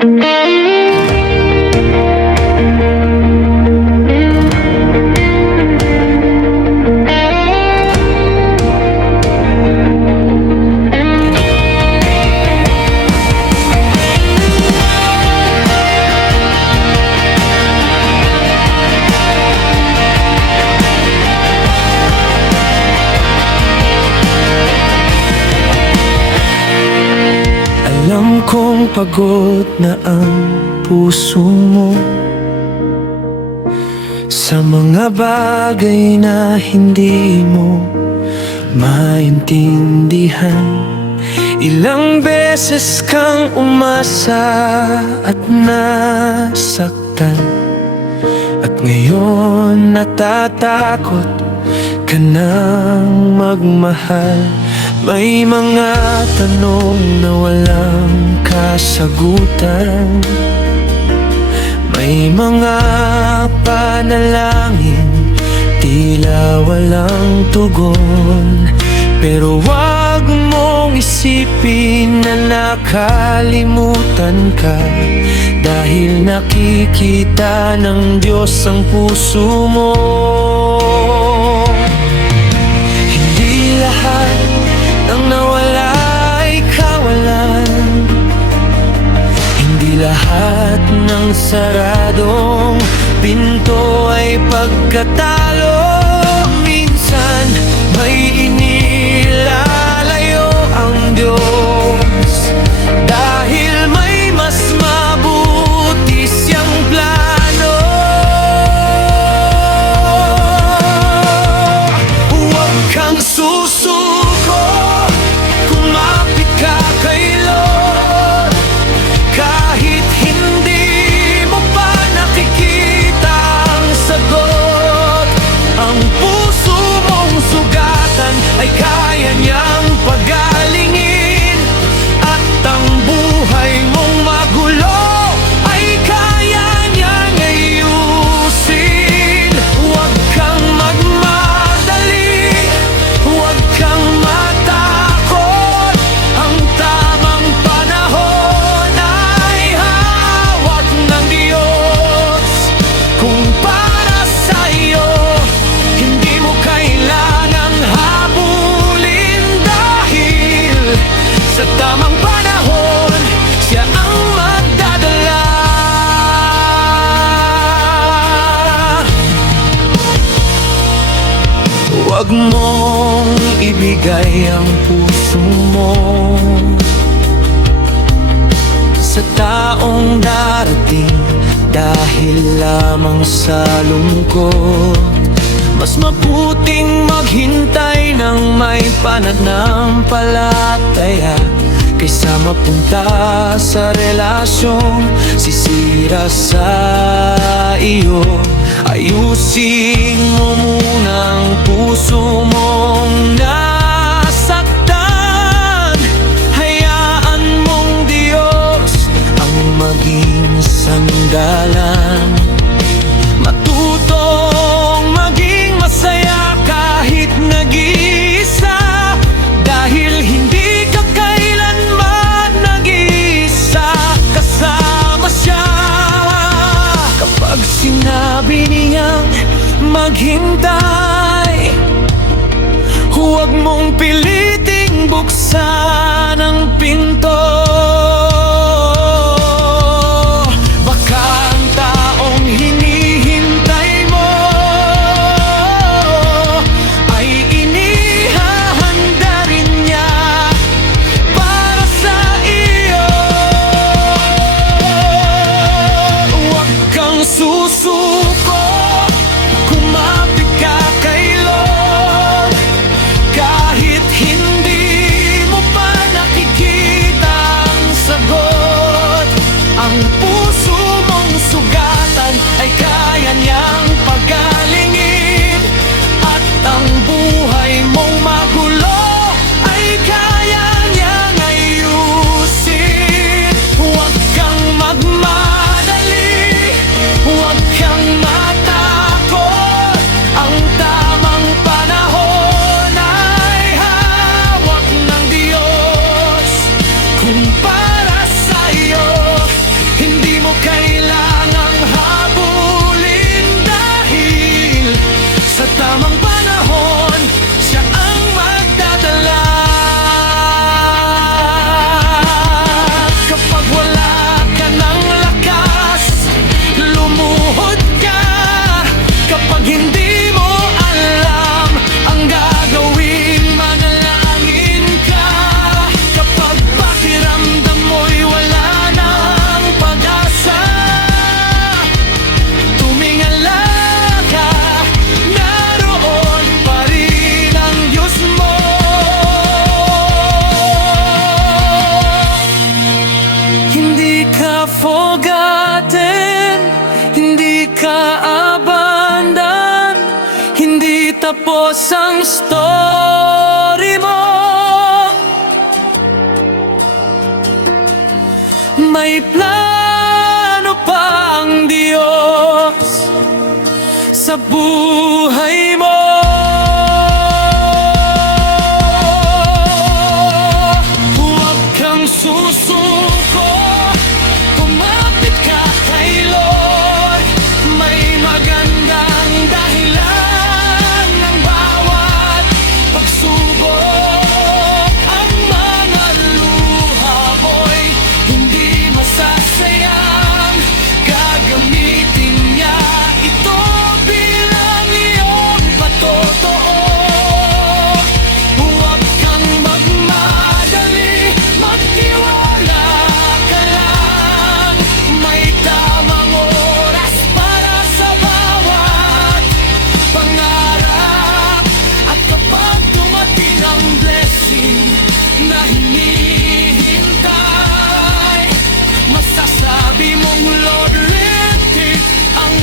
Alam kong pagod na ang puso mo sa mga bagay na hindi mo maintindihan. Ilang beses kang umasa at nasaktan, at ngayon natatakot ka nang magmahal. May mga tanong na walang kasagutan, may mga panalangin tila walang tugon. Pero wag mong isipin na nakalimutan ka, dahil nakikita ng Diyos ang puso mo. Hindi lahat ang nawala ay kawalan, hindi lahat ng saradong pinto ay pagkatalo. Minsan may inilalayo ang Diyos, dahil may mas mabuti siyang plano. Huwag kang susuko, kumapit ka kay Lord, kahit hindi mo pa nakikita ang sagot. Ang puso mong sugatan ay kaya niyang pagalingin, at ang buhay mong magulo ay kaya niyang ayusin. Huwag kang magmadali, huwag kang matakot, ang tamang panahon ay hawak ng Diyos. Kung para sa'yo, hindi mo kailangang habulin, dahil sa tamang panahon, siya ang magdadala. Huwag mong ibigay ang puso mo sa taong darating dahil lamang sa lungkot. Mas mabuting maghintay ng may pananampalataya, kaysa mapunta sa relasyong sisira sa iyo. Ayusin mo muna ang puso mong nasaktan, hayaan mong Diyos ang maging sandalan. Matutong maging masaya kahit nag-iisa, dahil hindi ka kailanman nag-iisa, kasama siya. Kapag sinabi niyang maghintay, huwag mong piliting buksan ang pinto. Baka ang taong hinihintay mo ay inihahanda rin niya para sa iyo. Huwag kang susuko, kumapit ka kay Lord, kahit hindi mo pa ka forgotten, hindi ka abandan, hindi tapos ang story mo. May plano pa ang Diyos sa buhay mo. Huwag kang susuko, kumapit ka kay Lord. May magandang dahilan ng bawat pagsubok. Ang mga luha mo'y hindi masasayang, gagamitin niya ito bilang iyong patotoo. Huwag kang magmadali, magtiwala ka lang. May tamang oras para sa bawat pangarap. At kapag dumating ang blessing na hinihintay, masasabi mong Lord, legit ang